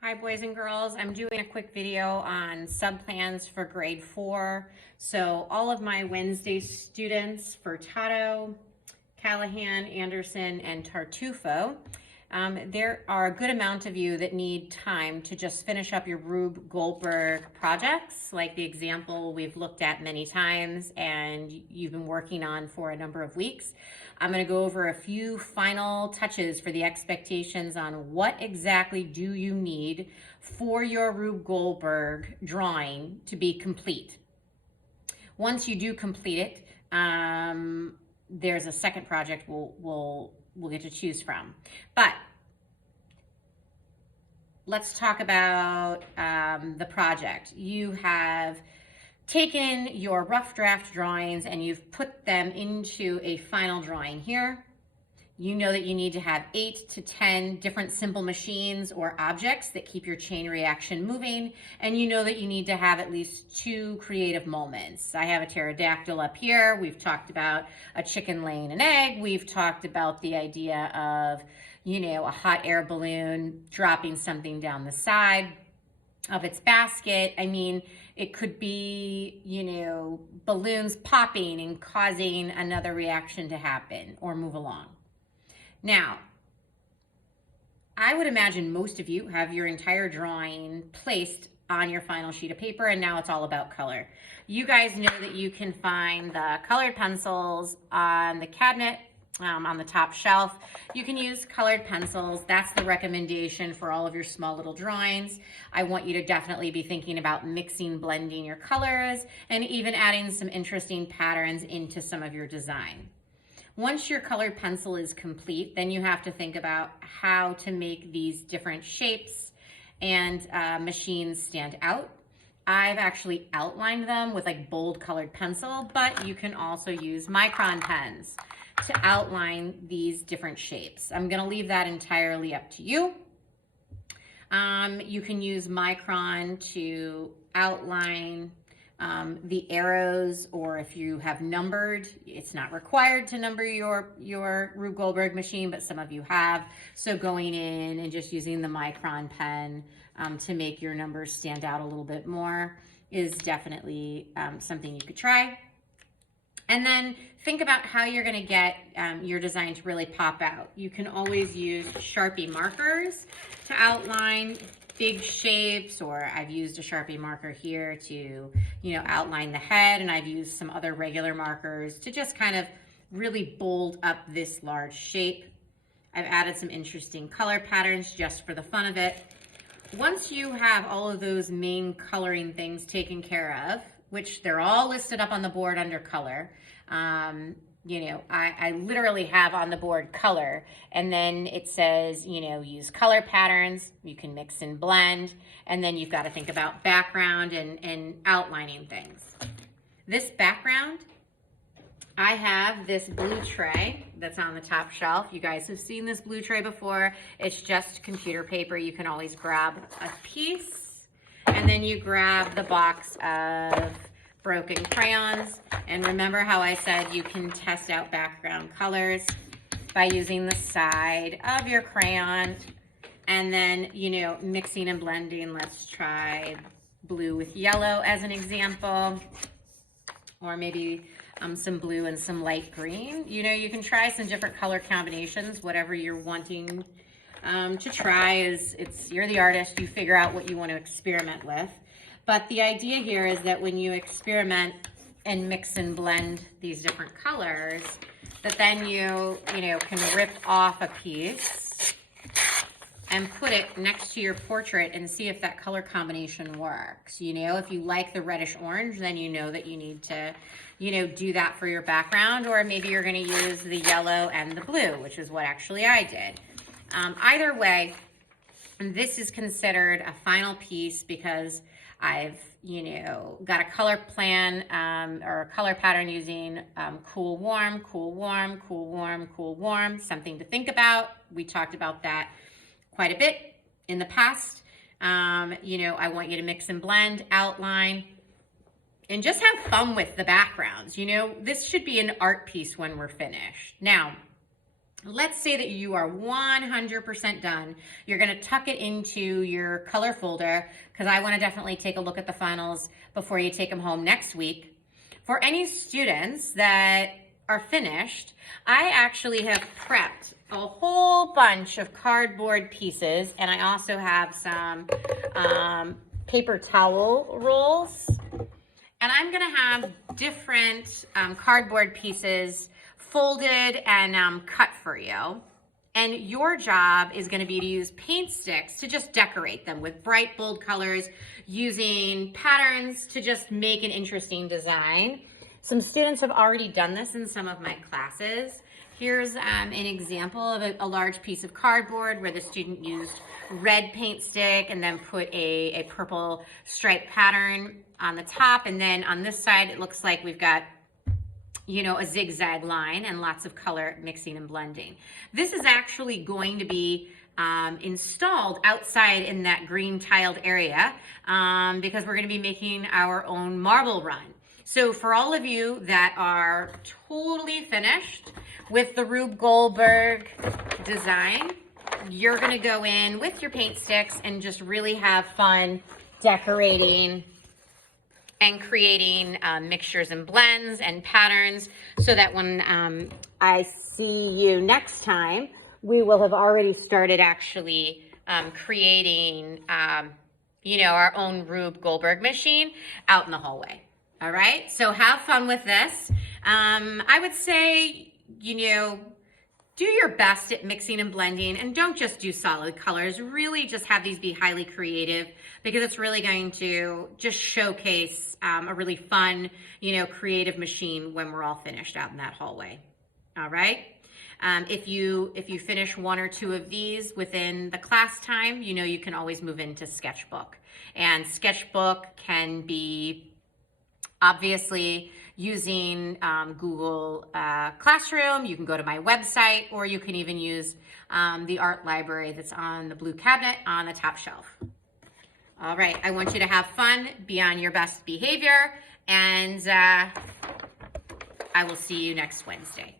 Hi boys and girls, I'm doing a quick video on subplans for grade 4. So all of my Wednesday students, Furtado, Callahan, Anderson, and Tartufo, there are a good amount of you that need time to just finish up your Rube Goldberg projects, like the example we've looked at many times and you've been working on for a number of weeks. I'm going to go over a few final touches for the expectations on what exactly do you need for your Rube Goldberg drawing to be complete. Once you do complete it, there's a second project we'll get to choose from. But let's talk about the project. You have taken your rough draft drawings and you've put them into a final drawing here. You know that you need to have 8 to 10 different simple machines or objects that keep your chain reaction moving. And you know that you need to have at least 2 creative moments. I have a pterodactyl up here. We've talked about a chicken laying an egg. We've talked about the idea of, a hot air balloon dropping something down the side of its basket. I mean, it could be, balloons popping and causing another reaction to happen or move along. Now, I would imagine most of you have your entire drawing placed on your final sheet of paper, and now it's all about color. You guys know that you can find the colored pencils on the cabinet, on the top shelf. You can use colored pencils. That's the recommendation for all of your small little drawings. I want you to definitely be thinking about mixing, blending your colors, and even adding some interesting patterns into some of your design. Once your colored pencil is complete, then you have to think about how to make these different shapes and machines stand out. I've actually outlined them with like bold colored pencil, but you can also use micron pens to outline these different shapes. I'm gonna leave that entirely up to you. You can use micron to outline the arrows, or if you have numbered, it's not required to number your Rube Goldberg machine, but some of you have. So going in and just using the micron pen to make your numbers stand out a little bit more is definitely something you could try. And then think about how you're gonna get your design to really pop out. You can always use Sharpie markers to outline big shapes, or I've used a Sharpie marker here to, outline the head, and I've used some other regular markers to just kind of really bold up this large shape. I've added some interesting color patterns just for the fun of it. Once you have all of those main coloring things taken care of, which they're all listed up on the board under color, I literally have on the board color, and then it says, use color patterns, you can mix and blend, and then you've got to think about background and outlining things. This background, I have this blue tray that's on the top shelf. You guys have seen this blue tray before. It's just computer paper. You can always grab a piece, and then you grab the box of broken crayons. And remember how I said you can test out background colors by using the side of your crayon and then, mixing and blending. Let's try blue with yellow as an example, or maybe some blue and some light green. You can try some different color combinations, whatever you're wanting to try. You're the artist, you figure out what you want to experiment with. But the idea here is that when you experiment and mix and blend these different colors, that then you can rip off a piece and put it next to your portrait and see if that color combination works. If you like the reddish orange, then you know that you need to, do that for your background, or maybe you're gonna use the yellow and the blue, which is what actually I did. Either way, this is considered a final piece because I've, got a color plan or a color pattern using cool, warm, cool, warm, cool, warm, cool, warm, something to think about. We talked about that quite a bit in the past. I want you to mix and blend, outline, and just have fun with the backgrounds. This should be an art piece when we're finished. Now, Let's say that you are 100% done. You're going to tuck it into your color folder because I want to definitely take a look at the finals before you take them home next week. For any students that are finished, I actually have prepped a whole bunch of cardboard pieces, and I also have some paper towel rolls. And I'm going to have different cardboard pieces folded and cut for you. And your job is going to be to use paint sticks to just decorate them with bright, bold colors, using patterns to just make an interesting design. Some students have already done this in some of my classes. Here's an example of a large piece of cardboard where the student used red paint stick and then put a purple stripe pattern on the top. And then on this side, it looks like we've got, you know, a zigzag line and lots of color mixing and blending. This is actually going to be installed outside in that green tiled area because we're going to be making our own marble run. So for all of you that are totally finished with the Rube Goldberg design, you're going to go in with your paint sticks and just really have fun decorating and creating mixtures and blends and patterns so that when I see you next time, we will have already started actually creating, you know, our own Rube Goldberg machine out in the hallway. All right, so have fun with this. I would say, you know, do your best at mixing and blending, and don't just do solid colors. Really just have these be highly creative because it's really going to just showcase a really fun, you know, creative machine when we're all finished out in that hallway. All right. If you finish one or two of these within the class time, you know, you can always move into Sketchbook. And Sketchbook can be obviously using Google Classroom. You can go to my website, or you can even use the art library that's on the blue cabinet on the top shelf. All right, I want you to have fun, be on your best behavior, and I will see you next Wednesday.